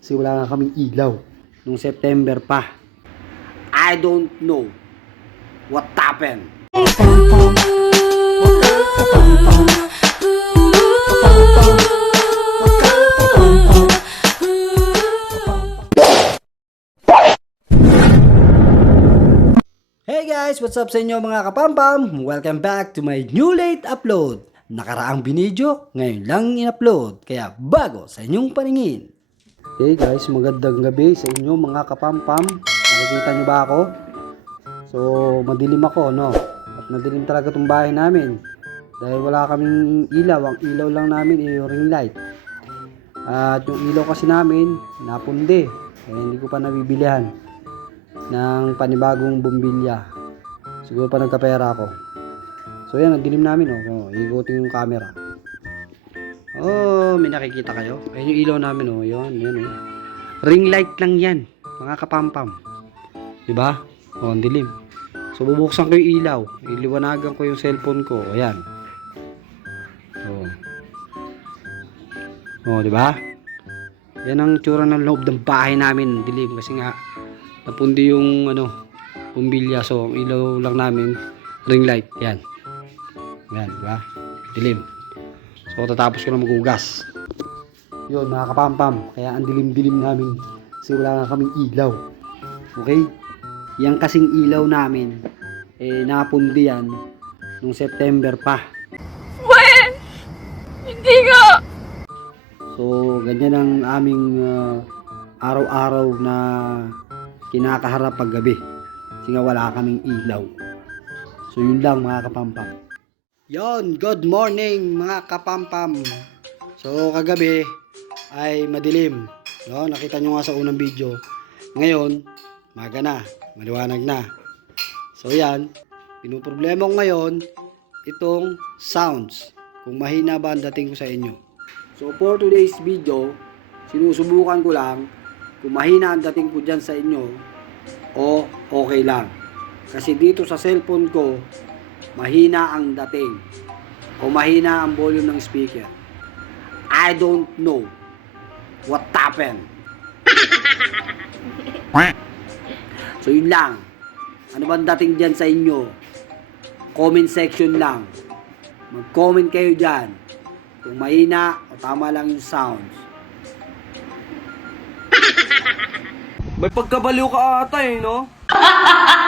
Kasi wala nga kaming ilaw. Nung September pa. I don't know what happened. Hey guys, what's up sa inyo mga kapampam? Welcome back to my new late upload. Nakaraang binidyo, ngayon lang in-upload, kaya bago sa inyong paningin. Hey guys, magandang gabi sa inyo mga kapampam. Nakikita nyo ba ako? So, madilim ako, no? At madilim talaga itong bahay namin. Dahil wala kaming ilaw, ang ilaw lang namin ay yung ring light. At yung ilaw kasi namin, napundi. Kaya hindi ko pa nabibilihan ng panibagong bumbilya. Siguro pa nagkapera ako. So yan, ang dilim namin oh. oh igutin yung camera. May nakikita kayo? Ayun yung ilaw namin oh. Yan, yan oh. Ring light lang yan, mga kapampam. 'Di ba? Oh, ang dilim. So bubuksan ko yung ilaw. Iliwanagan ko yung cellphone ko. Ayan. Oh. Oh, 'di ba? Yan ang tsura ng loob ng bahay namin, dilim kasi nga napundi yung ano pumbilya so ang ilaw lang namin ring light yan yan di ba dilim so tatapos ko na magugas yun mga kapampam kaya ang dilim dilim namin kasi wala nga kaming ilaw okay yan kasing ilaw namin eh napundi yan nung September pa When? Hindi nga! So, ganyan ang aming ah, araw-araw na kinakaharap pag gabi. Kasi nga wala kaming ilaw. So, yun lang mga kapampam. Yon, good morning mga kapampam. So, kagabi ay madilim. No, nakita nyo nga sa unang video. Ngayon, maga na, maliwanag na. So, yan. Pinuproblema ko ngayon itong sounds. Kung mahina ba ang dating ko sa inyo. So for today's video, sinusubukan ko lang kung mahina ang dating ko dyan sa inyo o okay lang. Kasi dito sa cellphone ko, mahina ang dating o mahina ang volume ng speaker. I don't know what happened. so yun lang. Ano bang dating dyan sa inyo? Comment section lang. Mag-comment kayo dyan kung mahina o tama lang yung sounds. May pagkabaliw ka ata eh, no?